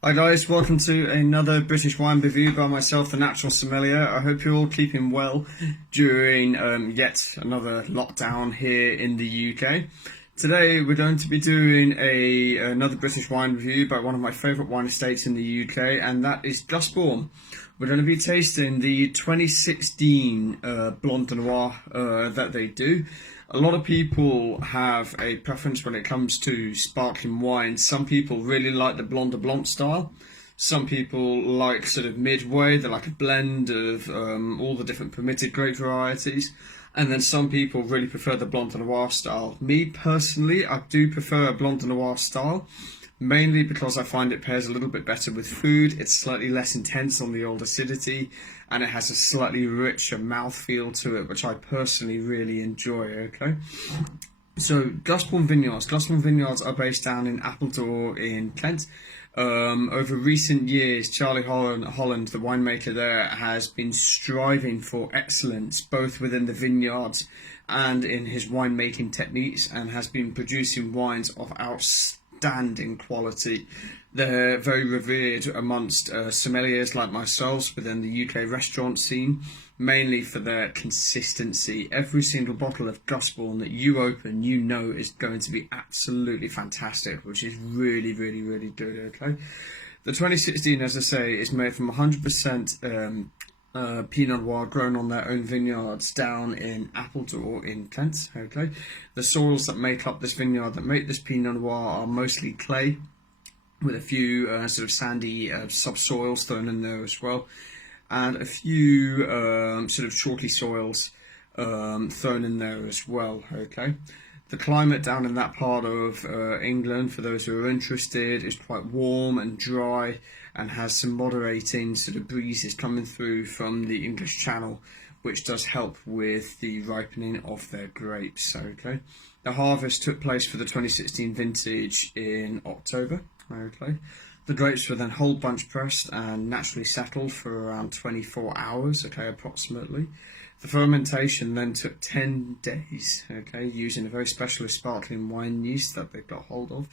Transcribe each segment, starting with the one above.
Hi guys, welcome to another British wine review by myself, the Natural Sommelier. I hope you're all keeping well during yet another lockdown here in the UK. Today we're going to be doing another British wine review by one of my favourite wine estates in the UK, and that is Gusbourne. We're going to be tasting the 2016 Blanc Noir that they do. A lot of people have a preference when it comes to sparkling wine. Some people really like the Blanc style. Some people like sort of midway. They like a blend of all the different permitted grape varieties. And then some people really prefer the Blanc Noir style. Me personally, I do prefer a Blanc Noir style, mainly because I find it pairs a little bit better with food. It's slightly less intense on the old acidity, and it has a slightly richer mouthfeel to it, which I personally really enjoy, okay? So, Gusbourne Vineyards. Gusbourne Vineyards are based down in Appledore in Kent. Over recent years, Charlie Holland, the winemaker there, has been striving for excellence, both within the vineyards and in his winemaking techniques, and has been producing wines of outstanding quality. They're very revered amongst sommeliers like myself within the UK restaurant scene, mainly for their consistency. Every single bottle of Gusbourne that you open, you know is going to be absolutely fantastic, which is really, really, really good, okay? The 2016, as I say, is made from 100% Pinot Noir grown on their own vineyards down in Appledore in Kent, okay? The soils that make up this vineyard, that make this Pinot Noir, are mostly clay, with a few sort of sandy subsoils thrown in there as well, and a few sort of chalky soils thrown in there as well, okay? The climate down in that part of England, for those who are interested, is quite warm and dry, and has some moderating sort of breezes coming through from the English Channel, which does help with the ripening of their grapes, okay? The harvest took place for the 2016 vintage in October, okay? The grapes were then whole bunch pressed and naturally settled for around 24 hours, okay, approximately. The fermentation then took 10 days, okay, using a very specialist sparkling wine yeast that they got hold of.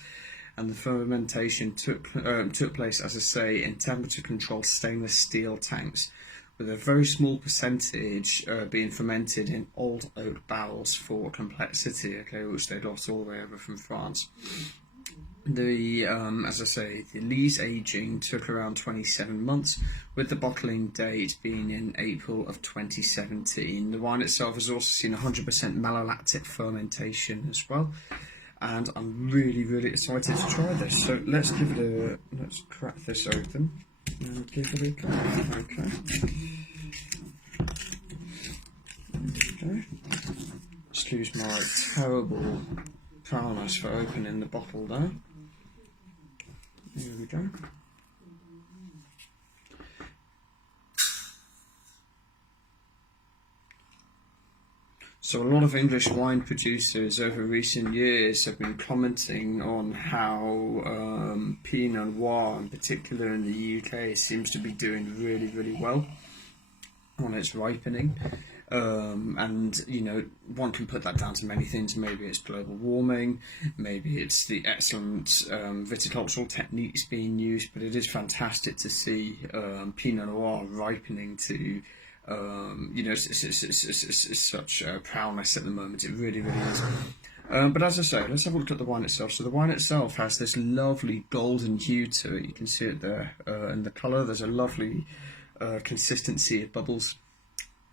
And the fermentation took place, as I say, in temperature-controlled stainless steel tanks, with a very small percentage being fermented in old oak barrels for complexity, okay, which they got all the way over from France. The as I say, the lees aging took around 27 months, with the bottling date being in April of 2017. The wine itself has also seen 100% malolactic fermentation as well, and I'm really, really excited to try this. So let's crack this open and give it a go. Okay. Excuse my terrible prowess for opening the bottle there. Here we go. So a lot of English wine producers over recent years have been commenting on how Pinot Noir, in particular in the UK, seems to be doing really, really well on its ripening. And you know, one can put that down to many things. Maybe it's global warming, maybe it's the excellent viticultural techniques being used, but it is fantastic to see Pinot Noir ripening to you know, such prowess at the moment. It really, really is. But as I say, let's have a look at the wine itself. So the wine itself has this lovely golden hue to it. You can see it there in the colour. There's a lovely consistency of bubbles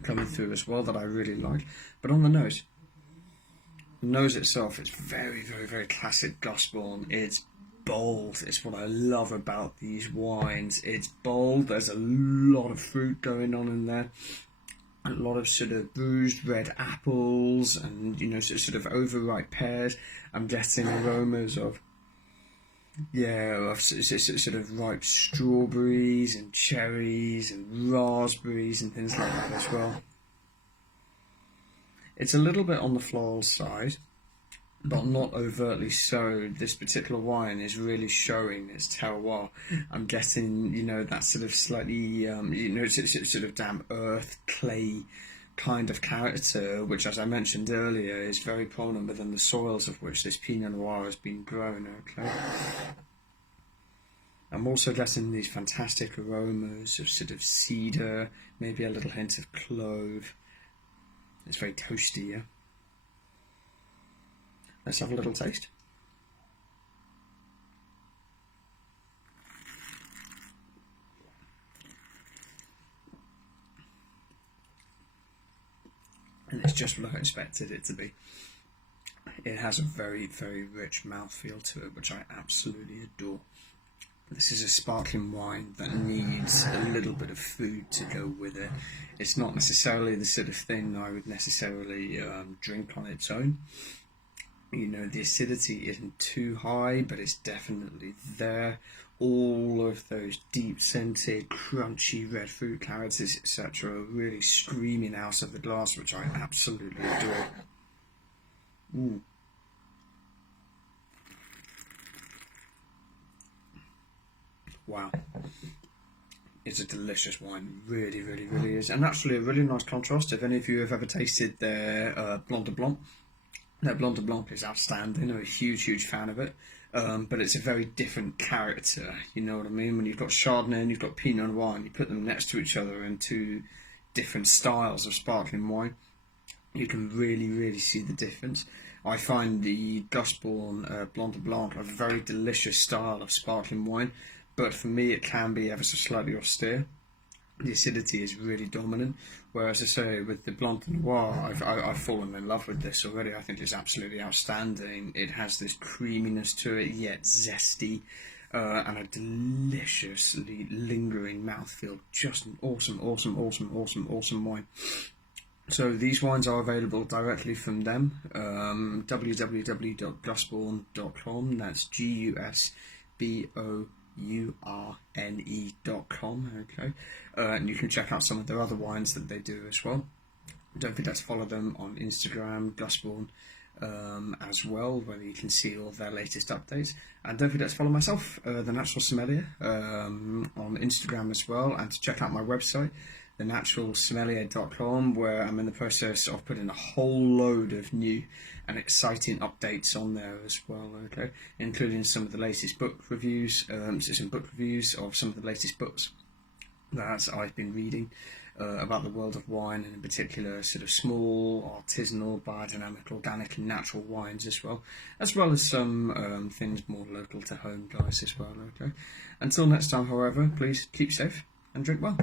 coming through as well that I really like. But on the nose itself, it's very, very, very classic Gusbourne. It's bold. It's what I love about these wines. It's bold. There's a lot of fruit going on in there. A lot of sort of bruised red apples and, you know, sort of overripe pears. I'm getting aromas of sort of ripe strawberries and cherries and raspberries and things like that as well. It's a little bit on the floral side, but not overtly so. This particular wine is really showing its terroir. I'm getting, you know, that sort of slightly, you know, sort of damp earth, clay kind of character, which, as I mentioned earlier, is very prominent within the soils of which this Pinot Noir has been grown, okay? And I'm also getting these fantastic aromas of sort of cedar, maybe a little hint of clove. It's very toasty, yeah? Let's have a little taste. And it's just what I expected it to be. It has a very, very rich mouthfeel to it, which I absolutely adore. This is a sparkling wine that needs a little bit of food to go with it. It's not necessarily the sort of thing I would necessarily drink on its own. You know, the acidity isn't too high, but it's definitely there. All of those deep-scented, crunchy red fruit characters, etc., are really screaming out of the glass, which I absolutely adore. Ooh. Wow. It's a delicious wine, really, really, really is. And actually a really nice contrast. If any of you have ever tasted their Blanc, their Blanc is outstanding. I'm a huge, huge fan of it. But it's a very different character, you know what I mean? When you've got Chardonnay and you've got Pinot Noir and you put them next to each other in two different styles of sparkling wine, you can really, really see the difference. I find the Gusbourne Blanc a very delicious style of sparkling wine, but for me it can be ever so slightly austere. The acidity is really dominant, whereas I say with the Blanc Noir, I've fallen in love with this already. I think it's absolutely outstanding. It has this creaminess to it, yet zesty, and a deliciously lingering mouthfeel. Just an awesome, awesome, awesome, awesome, awesome wine. So these wines are available directly from them, www.gusbourne.com. That's GUSBOURNE.com, okay, and you can check out some of their other wines that they do as well. Don't forget to follow them on Instagram, Gusbourne, as well, where you can see all their latest updates. And don't forget to follow myself, The Natural Sommelier, on Instagram as well, and to check out my website, thenaturalsommelier.com, where I'm in the process of putting a whole load of new and exciting updates on there as well, okay, including some of the latest book reviews, some book reviews of some of the latest books that I've been reading about the world of wine, and in particular sort of small, artisanal, biodynamic, organic and natural wines as well as some things more local to home, guys, as well, okay. Until next time, however, please keep safe and drink well.